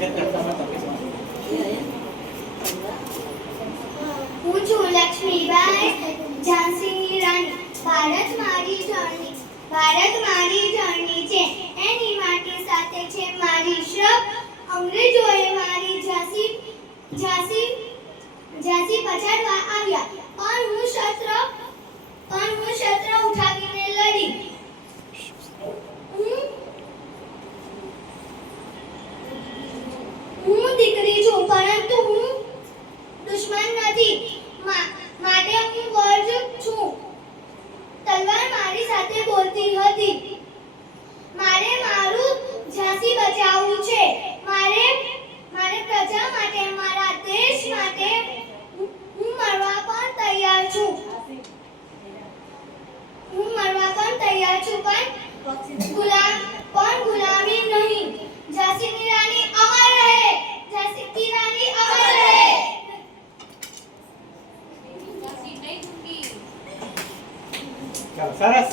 હું છું લક્ષ્મીબાઈ ઝાંસીની રાણી. ભારત મારી જર્ની છે, એની માટી સાથે છે મારી શ્રમ. અંગ્રેજોએ મારી ઝાંસી પછાડવા આવ્યા, પણ હું શસ્ત્ર ઉઠાવીને લડી. હું દીકરી છું, પરંતુ હું દુશ્મન નથી, માટે હું વર્જ છું. તલવાર મારી સાથે બોલતી હતી. મારે મારું ઝાંસી બચાવવું છે. મારે પ્રજા માટે, મારા દેશ માટે હું મરવા પણ તૈયાર છું. પણ ગુલામી નહીં. ઝાંસીની રાણી અમર રહે. ઝાંસી કી રાણી અમર રહે. સરસ.